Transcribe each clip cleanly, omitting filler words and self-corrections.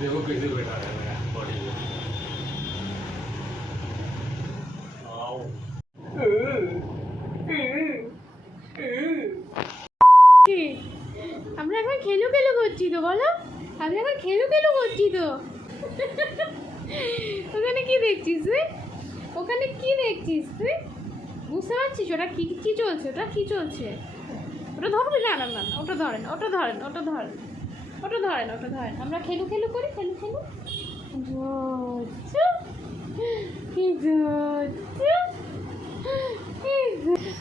देखो कैसे बैठा है मेरा बॉडी पे। आओ আমরা এখন খেলু খেলু করছি তো, বলো আমরা এখন খেলু খেলু করছি তো। ওখানে কি দেখছিস তুই? ওখানে কি দেখছিস তুই? বুঝতে পারছিস ওটা কি কি চলছে? ওটা কি চলছে? ওটা ধরবি না, না না না, ওটা ধরেন, ওটা ধরেন, ওটা ধরেন, ওটা ধরেন, ওটা ধরেন। আমরা খেলু খেলু করি, খেলু খেলু।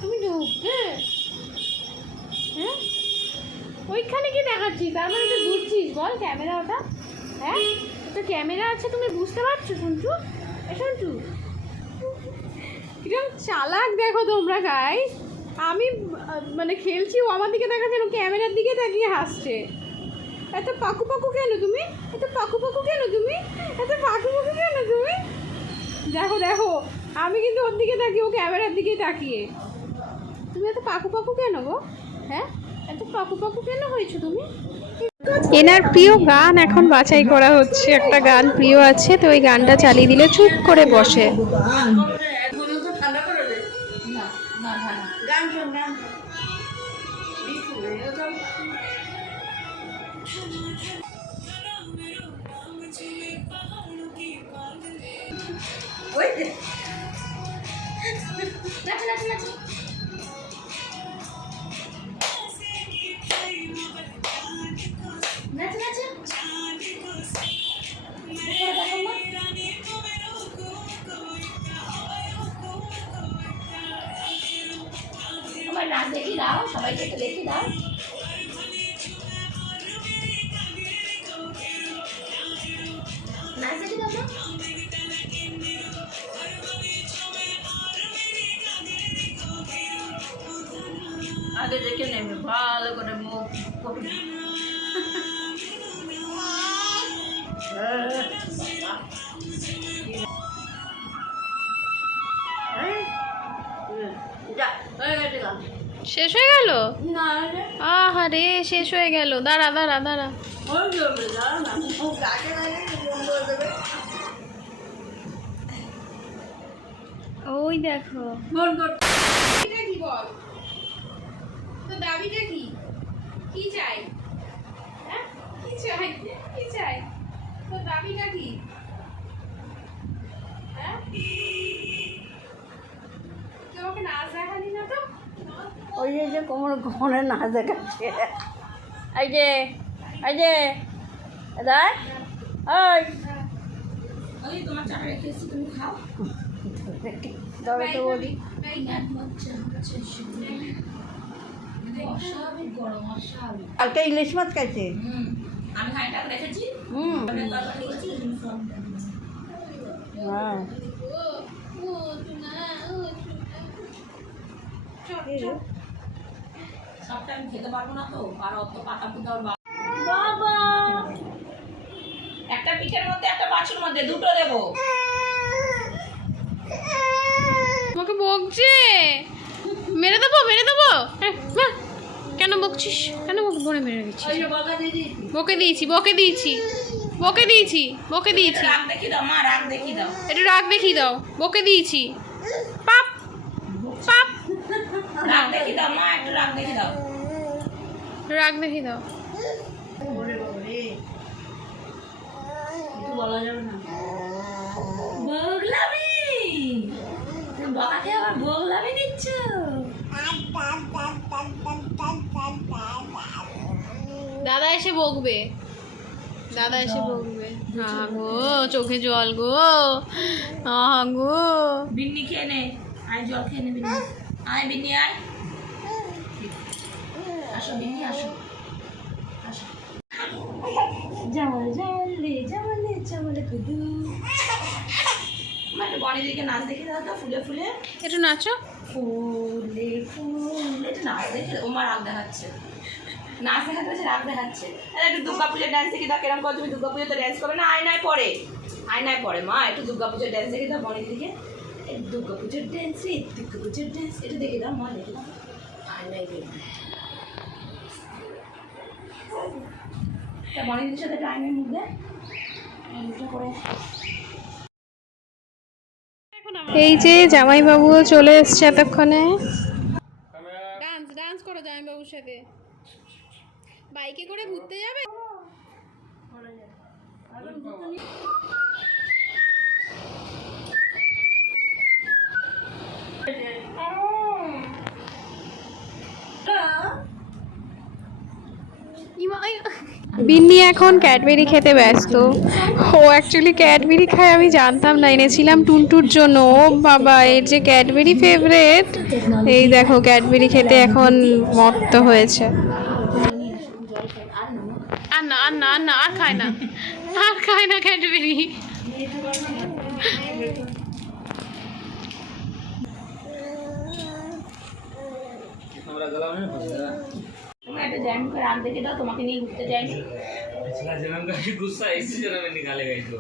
তুমি ঢুকবে? হ্যাঁ, ওইখানে কি দেখাচ্ছিস? তার মানে তুই বুঝছিস? বল ক্যামেরা ওটা। হ্যাঁ, ওটা ক্যামেরা আছে, তুমি বুঝতে পারছো? শুনছু শুনছু কিরকম চালাক দেখো তোমরা গাইস। আমি মানে খেলছি, ও আমার দিকে দেখাচ্ছে, ক্যামেরার দিকে তাকিয়ে হাসছে। এত পাকু পাকু কেন তুমি? এত পাকু পাকু কেন তুমি? এত পাকু পাকু কেন তুমি? দেখো দেখো, আমি কিন্তু ওর দিকে তাকিয়ে, ও ক্যামেরার দিকে তাকিয়ে। তুমি এত পাকু পাকু কেন গো? হ্যাঁ, এত পাকু পাকু কেন হয়েছো তুমি? এনার প্রিয় গান এখন বাছাই করা হচ্ছে। একটা গান প্রিয় আছে, তো ওই গানটা চালিয়ে দিলে চুপ করে বসে। নাচ দেখি দাও, সবাইকে একটু দেখি দাও। নাচ দেখি দাও। আগে দেখে নেবে ভালো করে মুখ শেষ হয়ে গেল? আহারে শেষ হয়ে গেল। দাঁড়া দাঁড়া দাঁড়া, ওই দেখো। কি বল তো, দাবিটা কি? কি চাই? হ্যাঁ, কি চাই? কি চাই? তো দাবিটা কি? হ্যাঁ, তোমাকে নাচ দেখালি না তো? ওই যে কোমর ঘরে না দেখাচ্ছে। এই যে এই যে দেখ, ওই তোমার চাটা রেখে এসেছি, তুমি খাও। তবে তো বলি কালকে ইলিশ মাছ খাইছে। আমি খাইটা রেখেছি। হ্যাঁ, সবটা আমি খেতে পারবো না তো, আর অত পাতা পুতার বাবা। একটা পিঠের মধ্যে একটা বাছুর মধ্যে দুটো দেবো। তোমাকে বকছে, মেরে দেবো, মেরে দেবো। কেন বকছিস? কেন বলে মেরে দিচ্ছিস? বকে দিয়েছি, বকে দিয়েছি, বকে দিয়েছি, বকে দিয়েছি। রাগ দেখি দাও মা, রাগ দেখি দাও, একটু রাগ দেখিয়ে দাও। বকে দিয়েছি। পাপ পাপ, রাগ দেখি দাও মা, একটু রাগ দেখি দাও, রাগ দেখিয়ে দাও। বলা যাবে না। বগলামি, বকাতে আবার বগলামি দিচ্ছ। দাদা এসে বকবে, দাদা এসে বকবে। হ্যাঁ গো, চোখে জল গো। হ্যাঁ গো, বিন্নি খেয়ে নে, আয় জল খেয়ে নে বিন্নি। আয় বিন্নি আয়, আসো বিন্নি আসো, আসো। জামালে জামালে জামালে জামালে কুদু। আমার একটু বনি দিকে নাচ দেখে দাও তো, ফুলে ফুলে একটু নাচো। ফুলে ফুলে একটু নাচ দেখে। ওমার রাগ দেখাচ্ছে, নাচ দেখাতে হচ্ছে, রাগ দেখাচ্ছে। একটু দুর্গা পুজোর ডান্স দেখে দাও, কেরম করো তুমি? দুর্গা পুজোতে ডান্স করবে না? আয়নায় পড়ে, আয়নায় পড়ে মা। একটু দুর্গা পুজোর ডান্স দেখে দাও বনি দিদিকে। দুর্গা পুজোর ডান্স, দুর্গা পুজোর ডান্স এটা দেখে দাও মা, দেখে দাও। আয়নায় দেখবে তা বনি দিদির সাথে একটা আয়নায় মুখ দেয়। এই যে জামাইবাবুও চলে এসছে এতক্ষণে। ডান্স ডান্স করো জামাইবাবুর সাথে। বাইকে করে ঘুরতে যাবে? বিন্নি এখন ক্যাডবেরি খেতে ব্যস্ত। ও অ্যাকচুয়ালি ক্যাডবেরি খায় আমি জানতাম না, এনেছিলাম টুনটুর জন্য। ও বাবা, এর যে ক্যাডবেরি ফেভারেট। এই দেখো ক্যাডবেরি খেতে এখন মত্ত হয়েছে। আর না আর না আর না, আর খায় না, আর খায় না ক্যাডবেরি। तुम्हें एक जैम कर आग देके दाओ, तुम्हारे नहीं घुसते जाएंगे। पिछला जन्म का भी गुस्सा इसी जन्म में निकालेगा इसको।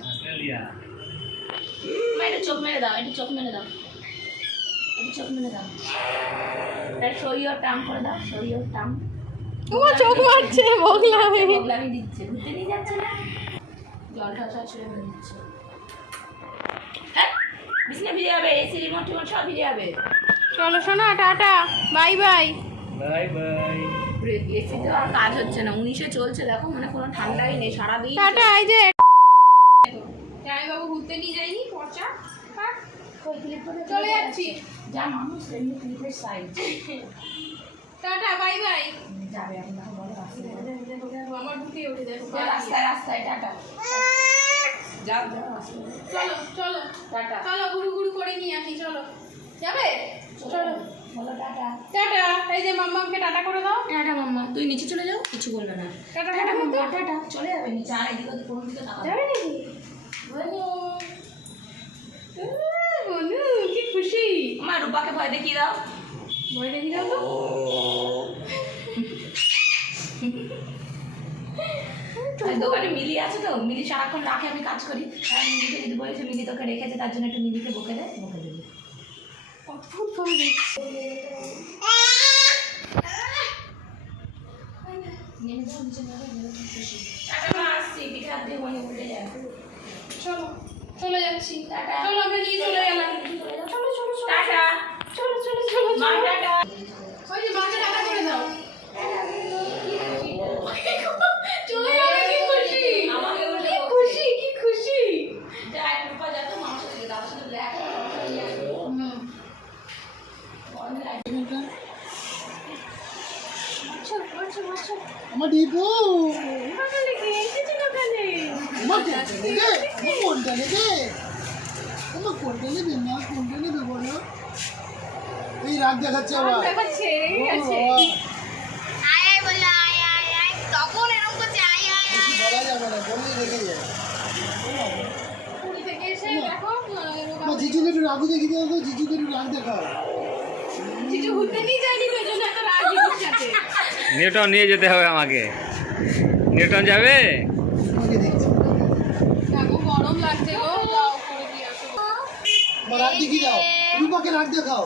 हंसने लिया। मैं एक चोक मेरे दाओ, एक चोक मेरे दाओ, एक चोक मेरे दाओ। एक show your tongue कर दाओ, show your tongue। ও চোখ মারছে বগলামি। বগলামি দিচ্ছে, ঘুরতে নিয়ে যাচ্ছে না, জলটা সব ছুঁড়ে মেরে দিচ্ছে। বিছনা ভিজে যাবে, এসি রিমোট টিমোট সব ভিজে যাবে। চলো শোনা, tata, bye bye. Bye bye. AC তো আর কাজ হচ্ছে না, 19-এ চলছে, দেখো মানে কোনো ঠান্ডাই নেই, সারাদিন টাটা। এই যে জামাইবাবু ঘুরতে নিয়ে যায়নি, পচা চলে যাচ্ছি। যা মানুষ এমনি ক্লিপের সাইজ টাটা, বাই বাই। যাবে এখন, দেখো বলো রাস্তায় আমার বুকে উঠে দেখো। রাস্তায় রাস্তায় টাটা, যাও যাও রাস্তায়। চলো চলো টাটা, চলো, গুরু গুরু করে নিয়ে আসি। চলো, যাবে? চলো বলো টাটা। টাটা। এই যে মাম্মাকে টাটা করে দাও। টাটা মাম্মা, তুই নিচে চলে যাও, কিছু বলবে না। টাটা টাটা টাটা মাম্মা, টাটা। চলে যাবে নিচে, আর এদিকে ওদিকে কোনো দিকে তাকাবে যাবে নাকি? বনু বনু কি খুশি। আমার রূপাকে ভয় দেখিয়ে দাও। ভয় দেখি দাও তো। আর দোকানে মিলি আছে তো, মিলি সারাক্ষণ রাখে, আমি কাজ করি। আর মিলিকে যদি বলেছে মিলি তোকে রেখেছে, তার জন্য একটু মিলিকে বকে দেয়, বকে দেবে। অদ্ভুত ভাবে দেখছি। টাটা মা, আসছি, পিঠে হাত দিয়ে মনে উঠে যায়। চলো চলে যাচ্ছি। টাটা। চলো আমরা নিয়ে চলে গেলাম। চলো চলো চলো টাটা চলো চলো চলো মা, টাটা। ওই যে মাকে টাটা করে দাও। চলে যাবে, কি খুশি, আমাকে উল্টে কি খুশি, কি খুশি। যা এক রূপা যা তো মামার সাথে দাদার সাথে দেখা আমার ডিপো সকালে কে এসেছে দোকানে? আমার কোনটা নেবে আমার কোনটা নেবে না কোনটা নেবে বলো এই রাগ দেখাচ্ছে আবার ব্যাপার ছেড়ে গেছে। বলা যাবে না বললে রেখে যায় পুরী থেকে এসে দেখো আমার জিজুকে একটু রাগু দেখিয়ে দাও তো জিজুকে একটু রাগ দেখাও জিজু ঘুরতে নিয়ে যায়নি তো, জন্য এত রাগ জিজুর সাথে। নিউটন নিয়ে যেতে হবে আমাকে। নিউটন যাবে? তোমাকে দেখছি দেখো গরম লাগছে গো, যাও করে দিয়ে আসো। আমার রাগ দেখিয়ে দাও রূপাকে রাগ দেখাও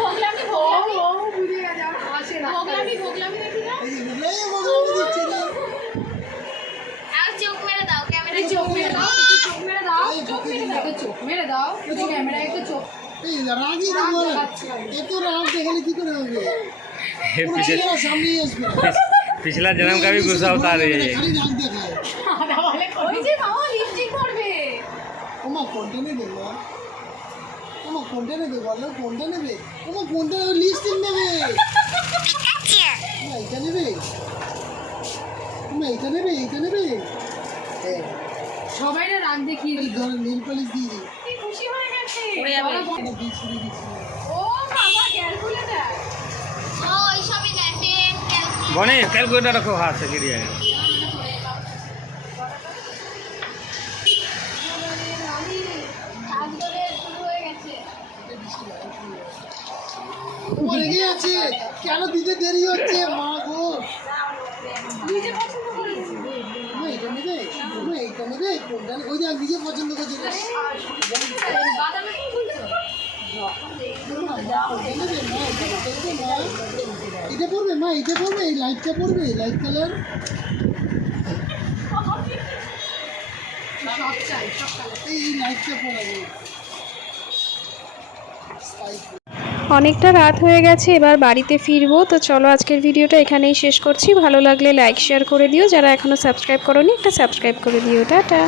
ভোগলামি ভোগলামি বুঝে গেছে, আমার হাসে না। ভোগলামি ভোগলামি দেখি না। এই যে বুঝলে মজা দিচ্ছে না চোখ মেরে দাও, ক্যামেরায় চোখ মেরে দাও, চোখ মেরে দাও, চোখ মেরে দাও, চোখ মেরে দাও, ক্যামেরায় একটু চোখ। এই রাগই দেবো এত রাগ দেখালে কি করে হবে পুরো ছেলেরা সামনেই আসবে पिछला जन्म का भी गुस्सा उतार रही है। খালি রাগ দেখায় ওই যে মামা লিপস্টিক করবে। ওমা কোনটা নেবে মা ওমা কোনটা নেবে বলো কোনটা নেবে ওমা কোনটা লিপস্টিক নেবে ওমা এটা নেবে ওমা এটা নেবে এটা নেবে হ্যাঁ সবাই না রাগ দেখিয়ে এই ধর নীল পালিশ দিয়ে দিই কি খুশি হয়ে গেছে। পড়ে যাবে। এটা বীজ করে দিচ্ছি ও বাবা ক্যালকুলেটর। बने कैलकुलेटर रखो हाथ से गिर जाएगा। ওমা রেগে আছে কেন দিতে দেরি হচ্ছে মা গো নিজে পছন্দ করেছি। ওমা এটা নেবে ওমা এটা নেবে কোনটা ওই যে নিজে পছন্দ করছে বাদামে কি বলছো? ওমা, মা, কোনটা নেবে মা কোনটা নেবে মা এটা পড়বে মা, এটা পড়বে, এই লাইটটা পড়বে, লাইট কালার। সব চাই, সব কালার। এই লাইটটা পড়াবে। অনেকটা রাত হয়ে গেছে, এবার বাড়িতে ফিরবো। তো চলো আজকের ভিডিওটা এখানেই শেষ করছি। ভালো লাগলে লাইক শেয়ার করে দিও, যারা এখনও সাবস্ক্রাইব করোনি একটা সাবস্ক্রাইব করে দিও। টাটা।